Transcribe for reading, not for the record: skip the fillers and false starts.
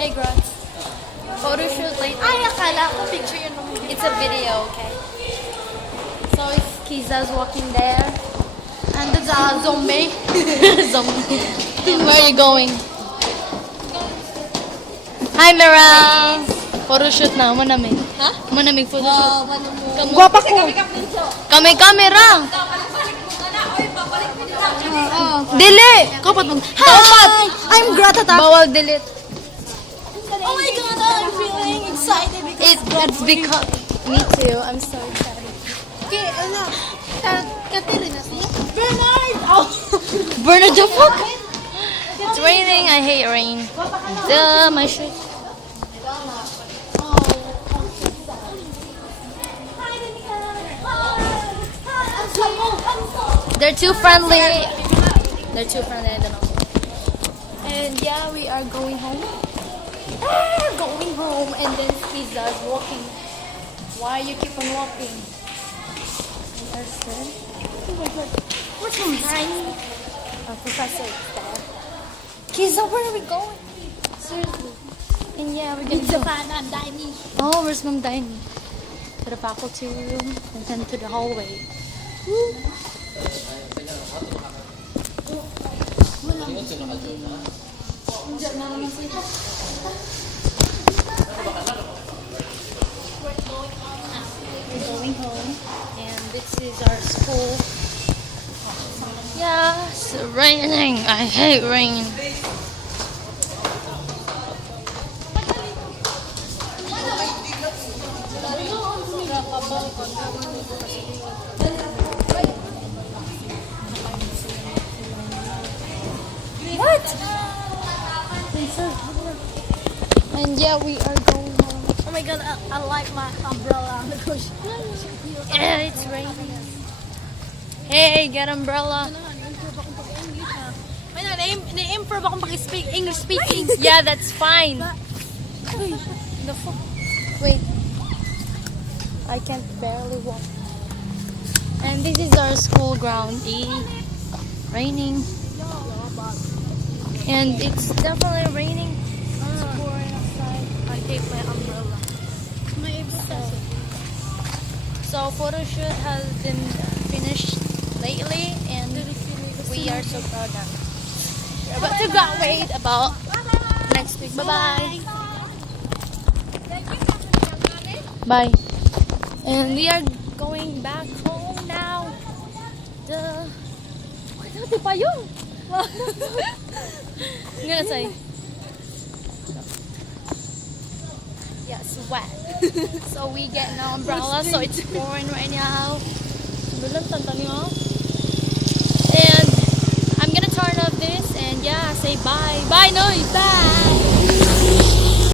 Hey, Grant. Photo shoot later. Ay, akala ko picture yun nung It's a video, okay? So it's Kiza's walking there. And the zombie. Zombie. Where are you going? Hi, Mira! Photo shoot na. Manamig. Ha? Manamig photo shoot. Kamu. Guwapa ko. Kami camera. Dili! Kapat mag... Hi! I'm Greta. Bawal delete. Oh my god, I'm feeling excited because It's because... Me too. I'm so excited. Okay, ano? Katilin na siya. Bernard! Oh! Bernard, the fuck? It's raining. I hate rain. Duh, my shit. They're too friendly. They're too friendly, I don't know. And yeah, we are going home. Going home, and then Pizza's walking. Why you keep on walking? Understand? Oh my god. What's your name? Professor is there. Kiza, where are we going? Seriously. And yeah, we're gonna It's a go. fan and Daini. Oh, where's Mom Diney? To the faculty room and then to the hallway. We're going home, and this is our school. Yeah, it's raining. I hate rain. What? And yeah, we are going home. Oh my god, I like my umbrella. Yeah, it's raining. Hey, get umbrella. May na-improve akong pag-speak English speaking. Yeah, that's fine. The fuck? Wait. I can't barely walk. And this is our school ground. Raining. And it's definitely raining. It's pouring outside. I hate my umbrella. My So photo shoot has been finished lately, and we are so proud now. We're about to graduate about next week. Bye-bye. Bye. And we are going back home now. Dati pa yun. I'm gonna say. Yes, wet. So we get an umbrella, so it's pouring right now. And I'm gonna turn off this, and yeah, say bye. Bye, noise. Bye.